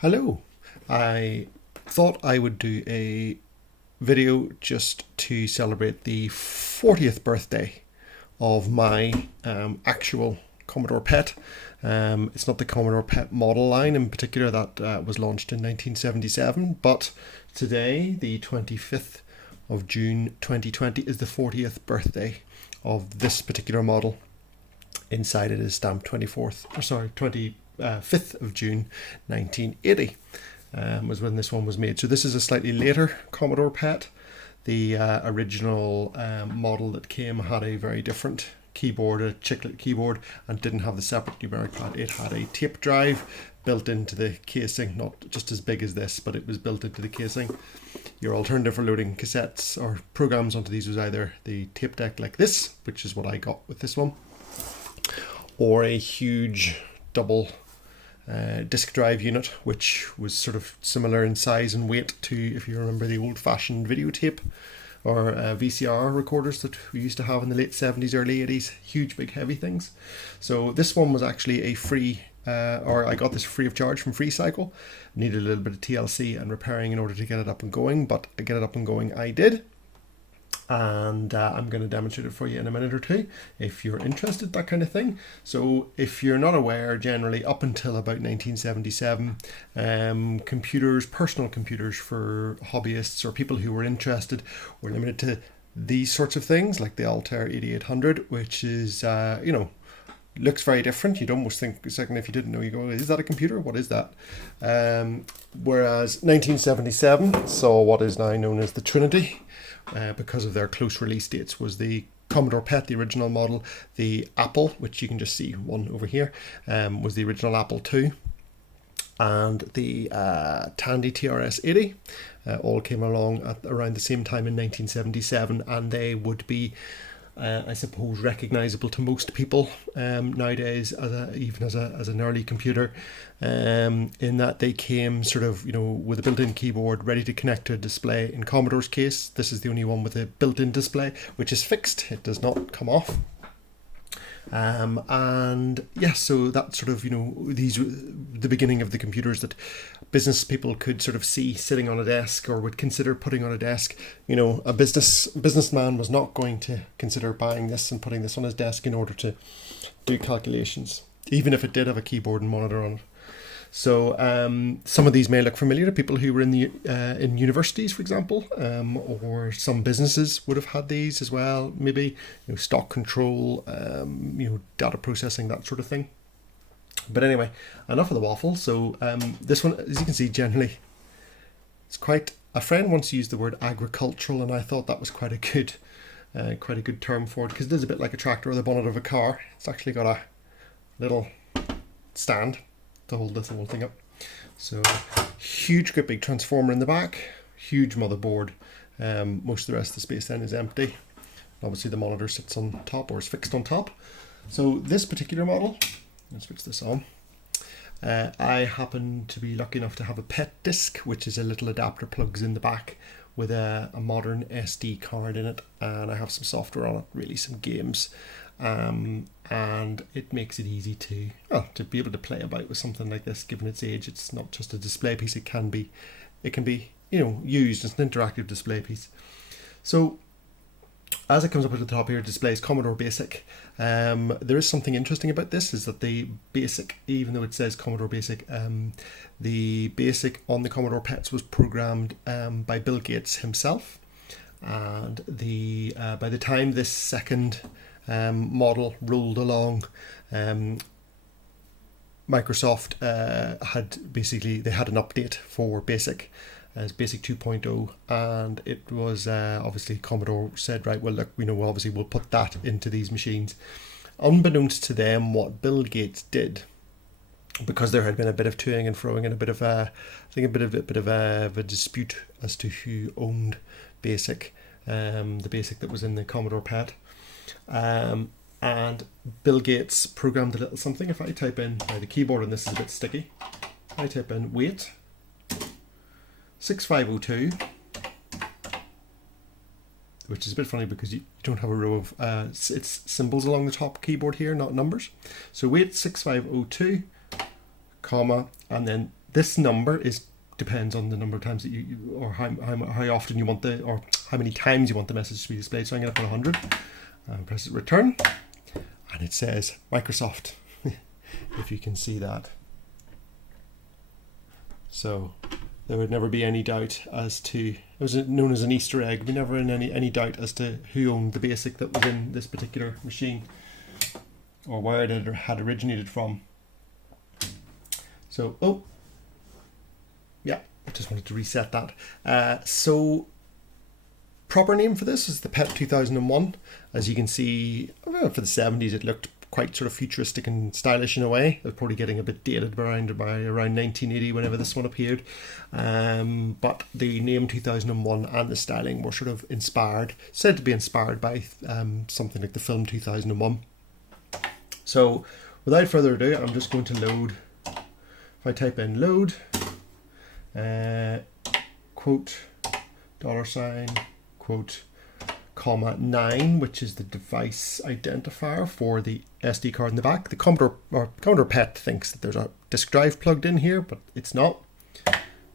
Hello. I thought I would do a video just to celebrate the 40th birthday of my actual Commodore PET. It's not the Commodore PET model line in particular that was launched in 1977, but today, the 25th of June 2020, is the 40th birthday of this particular model. Inside it is stamped 25th of June 1980 was when this one was made. So this is a slightly later Commodore PET. The original model that came had a very different keyboard, a chiclet keyboard, and didn't have the separate numeric pad. It had a tape drive built into the casing, not just as big as this, but it was built into the casing. Your alternative for loading cassettes or programs onto these was either the tape deck like this, which is what I got with this one, or a huge double disk drive unit, which was sort of similar in size and weight to, if you remember, the old-fashioned videotape or VCR recorders that we used to have in the late 70s, early 80s. Huge, big, heavy things. So this one was actually a free, or I got this free of charge from FreeCycle. Needed a little bit of TLC and repairing in order to get it up and going, but get it up and going I did. And I'm going to demonstrate it for you in a minute or two if you're interested, that kind of thing. So if you're not aware, generally up until about 1977, computers, personal computers for hobbyists or people who were interested, were limited to these sorts of things, like the Altair 8800, which is, looks very different. You'd almost think a second, if you didn't know, you go, is that a computer? What is that? Whereas 1977 saw what is now known as the Trinity, because of their close release dates, was the Commodore PET, the original model, the Apple, which you can just see one over here, was the original Apple II, and the Tandy TRS-80 all came along at around the same time in 1977, and they would be I suppose recognizable to most people nowadays even as an early computer, in that they came sort of, with a built-in keyboard ready to connect to a display. In Commodore's case, this is the only one with a built-in display, which is fixed. It does not come off. And yes, so that's sort of, these were the beginning of the computers that business people could sort of see sitting on a desk or would consider putting on a desk. A businessman was not going to consider buying this and putting this on his desk in order to do calculations, even if it did have a keyboard and monitor on it. So some of these may look familiar to people who were in universities, for example, or some businesses would have had these as well. Maybe stock control, data processing, that sort of thing. But anyway, enough of the waffle. So this one, as you can see, generally, it's quite. A friend once used the word agricultural, and I thought that was quite a good term for it, because it is a bit like a tractor or the bonnet of a car. It's actually got a little stand to hold this whole thing up. So huge, great big transformer in the back, huge motherboard. Most of the rest of the space then is empty. Obviously the monitor sits on top, or is fixed on top. So this particular model, let's switch this on. I happen to be lucky enough to have a PET disc, which is a little adapter plugs in the back with a modern SD card in it, and I have some software on it, really some games. And it makes it easy to be able to play about with something like this, given its age. It's not just a display piece, it can be used as an interactive display piece. So as it comes up at the top here, it displays Commodore Basic. There is something interesting about this, is that the Basic, even though it says Commodore Basic, the Basic on the Commodore PETs was programmed by Bill Gates himself. And by the time this second model rolled along, Microsoft they had an update for Basic as Basic 2.0, and it was obviously Commodore said, right, well look, obviously we'll put that into these machines. Unbeknownst to them, what Bill Gates did, because there had been a bit of toing and froing and a bit of a dispute as to who owned Basic, the Basic that was in the Commodore PET. And Bill Gates programmed a little something. If I type in, the keyboard on this is a bit sticky. I type in wait 6502, which is a bit funny because you don't have a row of it's symbols along the top keyboard here, not numbers. So wait 6502, comma, and then This number depends on the number of times that or how often you want or how many times you want the message to be displayed. So I'm going to put 100 and press return, and it says Microsoft, if you can see that. So there would never be any doubt as to, it was known as an Easter egg, we never in any doubt as to who owned the BASIC that was in this particular machine or where it had originated from. So, oh, yeah, I just wanted to reset that. So proper name for this is the PET 2001. As you can see, for the 70s it looked quite sort of futuristic and stylish in a way. It was probably getting a bit dated by around 1980 whenever this one appeared. But the name 2001 and the styling were sort of said to be inspired by something like the film 2001. So without further ado, I'm just going to load. If I type in load, quote, $, quote, comma 9, which is the device identifier for the SD card in the back. The Commodore PET thinks that there's a disk drive plugged in here, but it's not.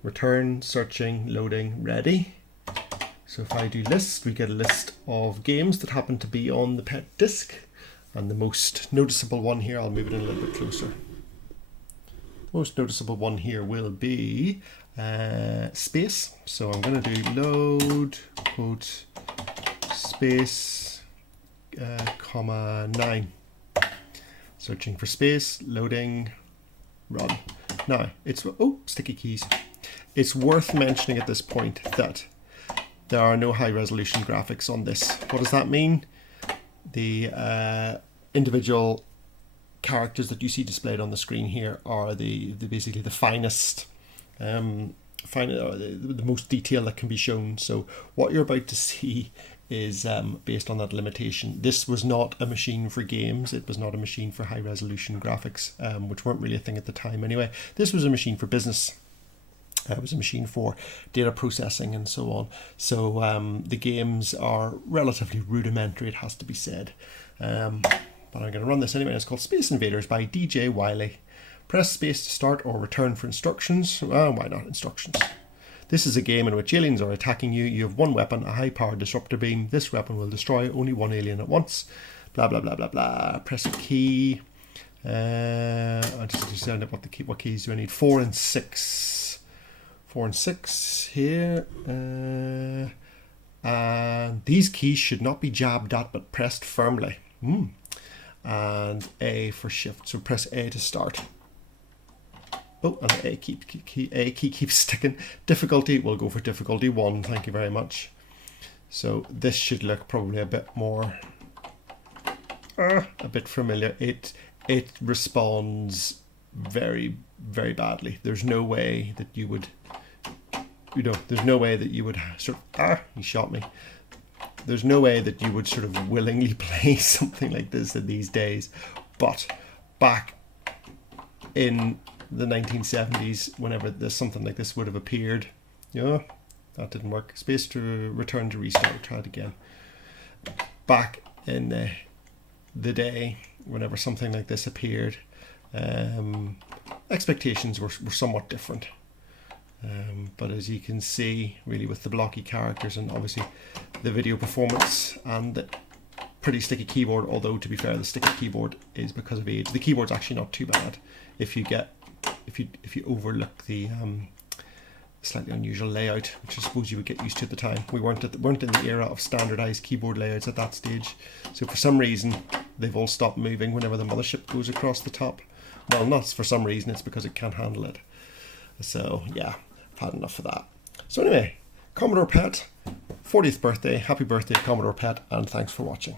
Return, searching, loading, ready. So if I do list, we get a list of games that happen to be on the PET disk. And the most noticeable one here, I'll move it in a little bit closer. The most noticeable one here will be space. So I'm going to do load, quote, space, comma 9. Searching for space, loading, run. Now, sticky keys. It's worth mentioning at this point that there are no high resolution graphics on this. What does that mean? The individual characters that you see displayed on the screen here are basically the finest, the most detail that can be shown. So what you're about to see is based on that limitation. This was not a machine for games. It was not a machine for high resolution graphics, which weren't really a thing at the time anyway. This was a machine for business. It was a machine for data processing and so on. So the games are relatively rudimentary, it has to be said. But I'm going to run this anyway. It's called Space Invaders by DJ Wiley. Press space to start or return for instructions. Why not instructions? This is a game in which aliens are attacking you. You have one weapon, a high-powered disruptor beam. This weapon will destroy only one alien at once. Blah, blah, blah, blah, blah. Press a key. I'll just send up what keys do I need? 4 and 6. 4 and 6 here. And these keys should not be jabbed at but pressed firmly. And A for shift. So press A to start. Oh, and A key keeps sticking. Difficulty, we'll go for difficulty 1. Thank you very much. So this should look probably a bit more, a bit familiar. It responds very, very badly. There's no way that you would, there's no way that you would sort of, he shot me. There's no way that you would sort of willingly play something like this in these days. But back in the 1970s, whenever something like this would have appeared, that didn't work. Space to return to restart. Try it again. Back in the day, whenever something like this appeared, expectations were somewhat different. But as you can see, really with the blocky characters and obviously the video performance and the pretty sticky keyboard, although to be fair, the sticky keyboard is because of age. The keyboard's actually not too bad if you overlook the slightly unusual layout, which I suppose you would get used to at the time. We weren't in the era of standardized keyboard layouts at that stage. So for some reason, they've all stopped moving whenever the mothership goes across the top. Well, not for some reason, it's because it can't handle it. So yeah, I've had enough of that. So anyway, Commodore PET, 40th birthday, happy birthday Commodore PET, and thanks for watching.